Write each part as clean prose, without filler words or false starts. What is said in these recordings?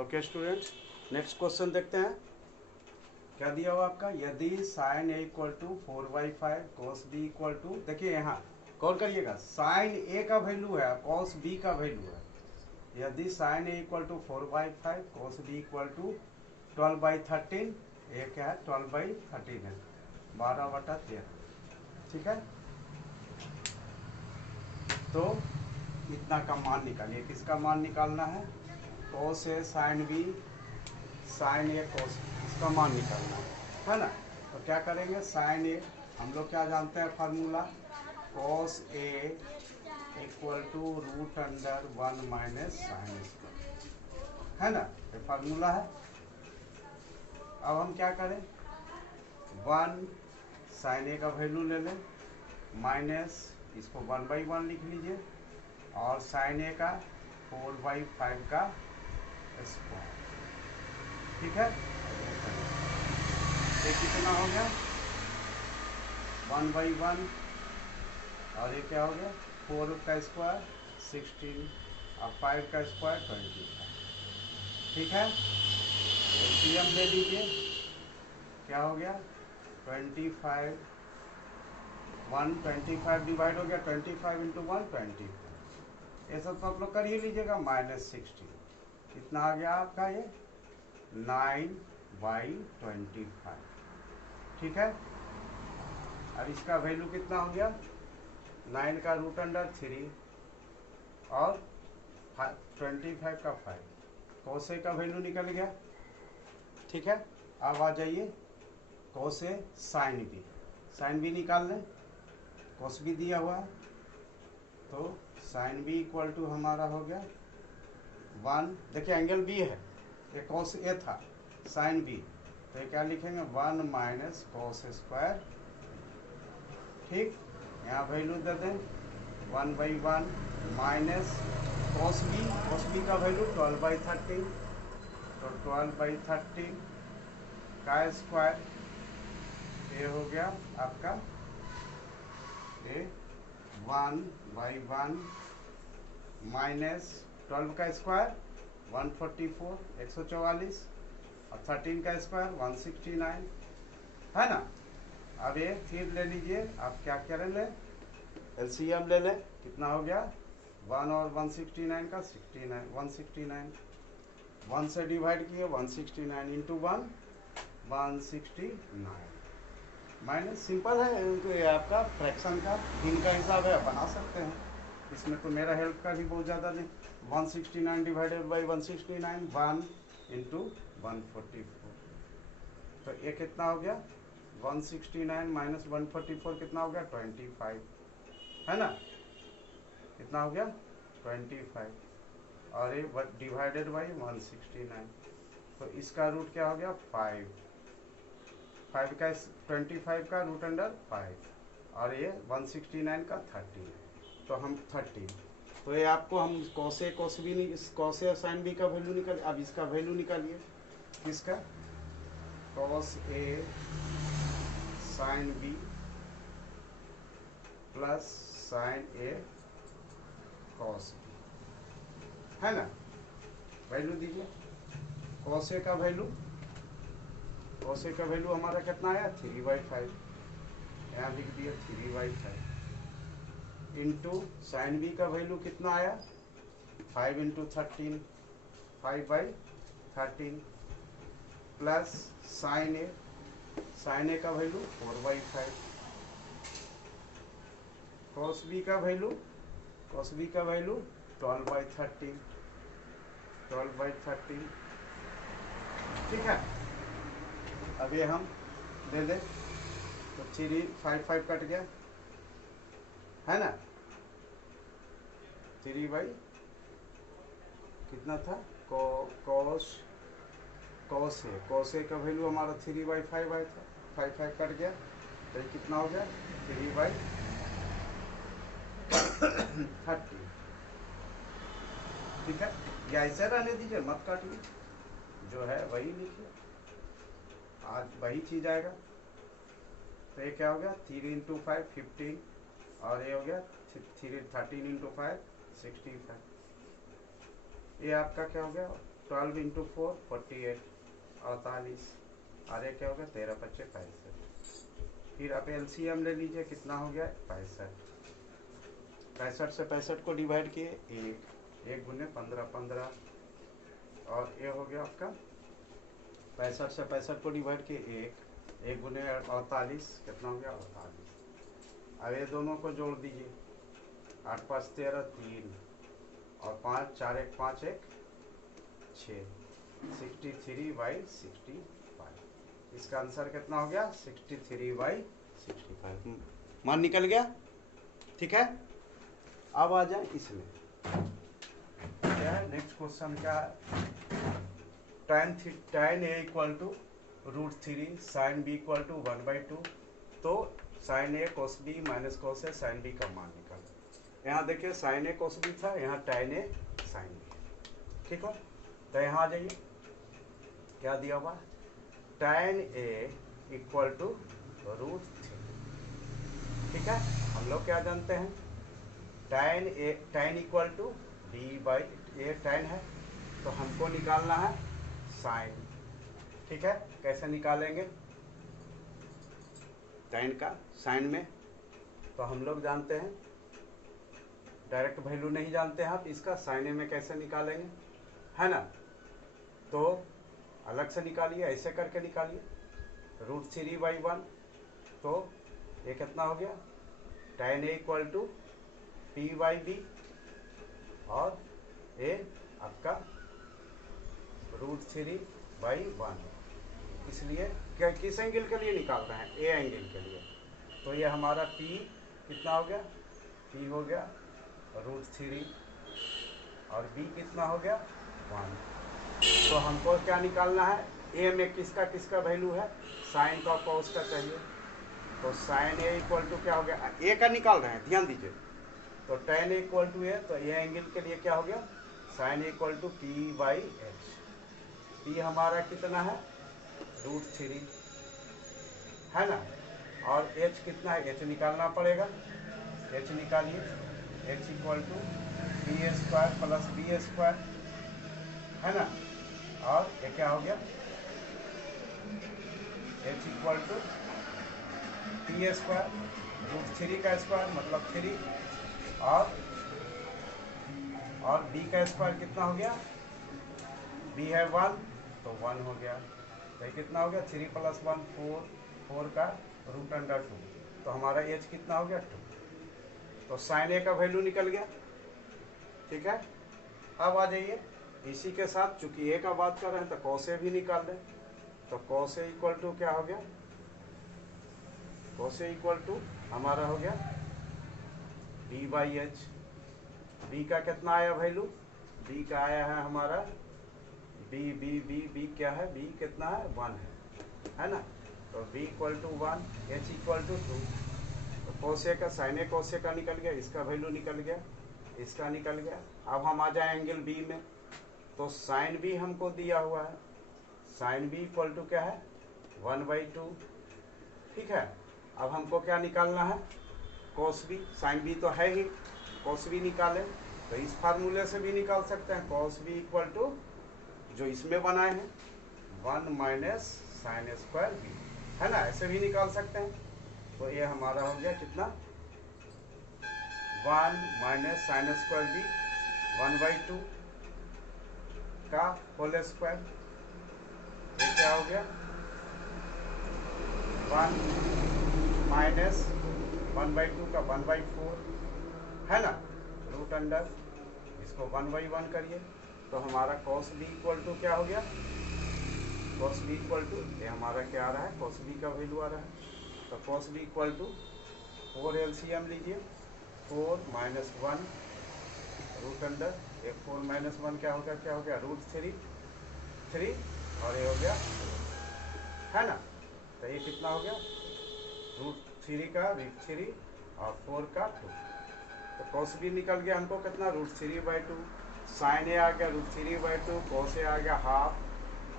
Okay students, next question देखते हैं। क्या दिया हुआ आपका, यदि sine A equal to 4/5 cos B equal to, देखिए यहाँ कॉल करिएगा, साइन ए का वैल्यू है, कॉस बी का वैल्यू है। यदि sine A equal to 4/5 cos B equal to 12/13, ये क्या है 12/13 है, 12/13, ठीक है। तो इतना का मान निकालिए, किसका मान निकालना है, cos A sine B sine A cos, इसका मान निकालना है ना। तो क्या करेंगे, साइन ए हम लोग क्या जानते हैं formula, cos A equal to √1 minus sine square, है ना, ये फार्मूला है। अब हम क्या करें, 1 साइन ए का वैल्यू ले लें, माइनस इसको 1/1 लिख लीजिए, और साइन ए का 4/5 का स्क्वायर, ठीक है। ये कितना हो गया, 1/1, और ये क्या हो गया 4 का स्क्वायर 16, और 5 का स्क्वायर 25, ठीक है। एलसीएम ले लीजिए, क्या हो गया 25, 125 डिवाइड हो गया 25 इंटू 125, ये सब तो आप लोग कर ही लीजिएगा, -16, कितना आ गया आपका ये 9/25, ठीक है। अब इसका वैल्यू कितना हो गया, 9 का √3 और 25 का 5, कोसे का वैल्यू निकल गया, ठीक है। अब आ जाइए कोसे साइन बी निकाल लें, कोस भी दिया हुआ है, तो साइन बी इक्वल टू हमारा हो गया 1, देखिए एंगल बी है, ये कोस ए था, साइन बी, तो ये क्या लिखेंगे 1 माइनस कोस स्क्वायर, ठीक। यहाँ वैल्यू दे दें 1/1 माइनस कोस बी का वैल्यू 12/13, तो 12/13 का स्क्वायर, ये हो गया आपका ये 1/1 माइनस 12 का स्क्वायर 144, 144, और 13 का स्क्वायर 169, है ना। अब ये फिर ले लीजिए, आप क्या करें, ले एलसीएम ले लें, कितना हो गया 1 और 169 का 69, 169, 1 से डिवाइड किए 169 इंटू 1 169, माइनस सिंपल है, तो ये आपका फ्रैक्शन का दिन का हिसाब है, बना सकते हैं, इसमें तो मेरा हेल्प का भी बहुत ज़्यादा नहीं। 169 डिवाइडेड बाई 169, 1 इंटू 144, तो ये कितना हो गया 169 माइनस 144 कितना हो गया 25, है ना, कितना हो गया 25, और ये डिवाइडेड बाई 169, तो इसका रूट क्या हो गया 5 का 25 का √5, और ये 169 का 30, तो हम 30, तो ये आपको हम कोसे साइन बी का वैल्यू निकाल, अब इसका वैल्यू निकालिए, किसका, cos A sine B plus sign A cos B, है ना। वैल्यू दीजिए, कॉस ए का वैल्यू हमारा कितना आया 3/5, यहाँ लिख दिया 3/5, इंटू साइन बी का वैल्यू कितना आया 5 इंटू 13, 5/13, प्लस साइन ए का वैल्यू 4/5, कॉस बी का वैल्यू 12/13, ठीक है। अब ये हम ले लें, तो 3 5 5 कट गया, है ना, 3 कितना था, कॉस ए का वैल्यू हमारा 3/5 आया था, 5 5 कट गया, तो ये कितना हो गया 3/30, ठीक है। या ऐसे रहने दीजिए, मत काटिए, जो है वही लिखिए, आज वही चीज आएगा, तो ये क्या हो गया 3 इंटू 5 15, और ये हो गया 13 इंटू 5 65, ये आपका क्या हो गया 12 इंटू 4 48 48 और ये क्या होगा 13 पच्चे 65। फिर आप एलसीएम ले लीजिए, कितना हो गया 65। 65 से 65 को डिवाइड किए 1 गुने 15 15 और ये हो गया आपका 65 से 65 को डिवाइड किए 1 गुने 48 कितना हो गया 48। अब ये दोनों को जोड़ दीजिए 8 5 13 3 और 5 4 1 5 1 6 63/65। इसका आंसर कितना हो गया 63/65। मान निकल गया। ठीक है, अब आ जाए इसमें क्या है नेक्स्ट क्वेश्चन क्या है, tan A equal to √3 sin B equal to 1/2। तो sin A cos B minus cos A sin B का मान निकाल। यहाँ देखिए sin A cos B था, यहाँ tan A sin B। ठीक है, तो यहाँ आ जाइए क्या दिया हुआ tan A इक्वल टू √3। ठीक है, हम लोग क्या जानते हैं tan equal to B/A tan है, तो हमको निकालना है साइन। ठीक है, कैसे निकालेंगे tan का साइन में, तो हम लोग जानते हैं डायरेक्ट वैल्यू नहीं जानते हैं आप, इसका साइन में कैसे निकालेंगे है ना। तो अलग से निकालिए, ऐसे करके निकालिए √3/1। तो ये कितना हो गया tan A equal to P/B और A आपका √3/1। इसलिए क्या किस एंगल के लिए निकाल रहे हैं A एंगल के लिए। तो ये हमारा P कितना हो गया P हो गया √3 और B कितना हो गया 1। तो हमको क्या निकालना है A में किसका किसका वैल्यू है, साइन का कॉस का चाहिए। तो साइन A इक्वल टू क्या हो गया A का निकाल रहे हैं, ध्यान दीजिए। तो tan A equal to A, तो ये एंगल के लिए क्या हो गया sine A equal to P/H। P हमारा कितना है √3 है ना, और H कितना है H निकालना पड़ेगा। H निकालिए, H equal to B² plus B² है ना, और ये क्या हो गया H इक्वल टू P² √3 का स्क्वायर मतलब 3 और B का स्क्वायर कितना हो गया, B है 1 तो 1 हो गया। तो ये कितना हो गया 3 + 1 4 का √2। तो हमारा H कितना हो गया 2। तो साइन A का वैल्यू निकल गया। ठीक है, अब आ जाइए इसी के साथ, चूंकि A का बात कर रहे हैं तो cos A भी निकाल दें। तो cos A इक्वल टू क्या हो गया, cos A इक्वल टू हमारा हो गया B/H। B का कितना आया वैल्यू, B का आया है हमारा B क्या है, B कितना है 1 है ना। तो B equal to 1, H equal to 2। तो cos A का sin A cos A का निकल गया, इसका वैल्यू निकल गया, इसका निकल गया। अब हम आ जाए एंगल B में। तो साइन B हमको दिया हुआ है, साइन B इक्वल टू क्या है 1/2। ठीक है, अब हमको क्या निकालना है cos B। साइन B तो है ही, cos B निकालें तो इस फार्मूले से भी निकाल सकते हैं। cos B इक्वल टू जो इसमें बनाए हैं 1 - sin² B है ना, ऐसे भी निकाल सकते हैं। तो ये हमारा हो गया कितना 1 - sin² B 1/2 का होल स्क्वायर। ये क्या हो गया 1 - 1/2 का 1/4 है ना √, इसको 1/1 करिए। तो हमारा cos B इक्वल टू क्या हो गया, cos B इक्वल टू ये हमारा क्या आ रहा है cos B का वैल्यू आ रहा है। तो cos B equal to 4 LCM लीजिए, 4 - 1 √, ये 4 - 1 क्या हो गया √3 और ये हो गया है ना। तो ये कितना हो गया √3 का √3 और 4 का 2। तो cos B निकल गया हमको कितना √3/2, sin A आ गया √3/2, cos A आ गया हाफ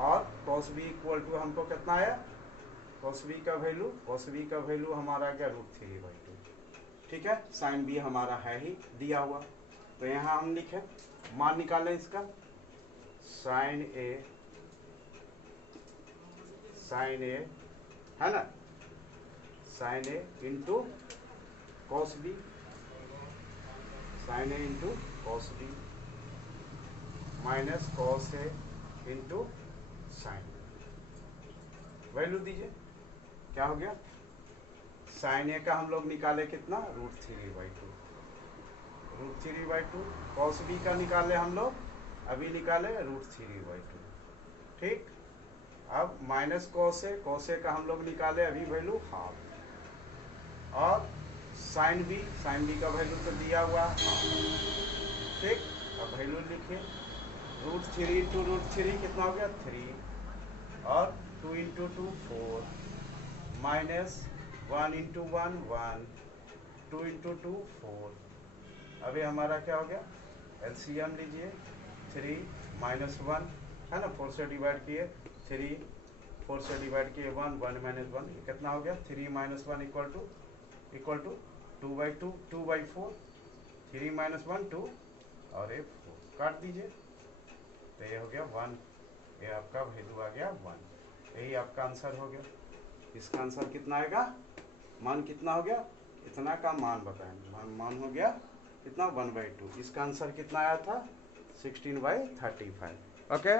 और cos B इक्वल टू हमको कितना आया cos B का वैल्यू हमारा आ गया √3/2। ठीक है, sin B हमारा है ही दिया हुआ। तो यहाँ हम लिखें मान निकालें इसका साइन ए है ना, sine A into cos B, sine A into cos B minus cos A into sine. Value दीजिए, क्या हो गया, साइन ए का हम लोग निकाले कितना, √3/2, √3/2। कॉस बी का निकाले हम लोग, अभी निकाले √3/2, ठीक। अब माइनस कॉस ए का हम लोग निकाले अभी वैल्यू हाफ, और साइन बी का वैल्यू तो दिया हुआ हाफ, ठीक। अब वैल्यू लिखिए, √3 इंटू √3 कितना हो गया 3, और 2 इंटू 2 4, माइनस 1 इंटू 1 1, 2 इंटू 2 4। अभी हमारा क्या हो गया, एलसीएम लीजिए, 3 माइनस 1 है ना, 4 से डिवाइड किए 3, 4 से डिवाइड किए 1, 1 माइनस 1 कितना हो गया, 3 माइनस 1 इक्वल टू 2/2, 2/4, 3 माइनस 1 2 और ये 4, काट दीजिए, तो ये हो गया 1, ये आपका वैल्यू आ गया 1। यही आपका आंसर हो गया। इसका आंसर कितना आएगा, मान कितना हो गया, इतना का मान बताएं, मान हो गया कितना 1/2। इसका आंसर कितना आया था 16/35। ओके।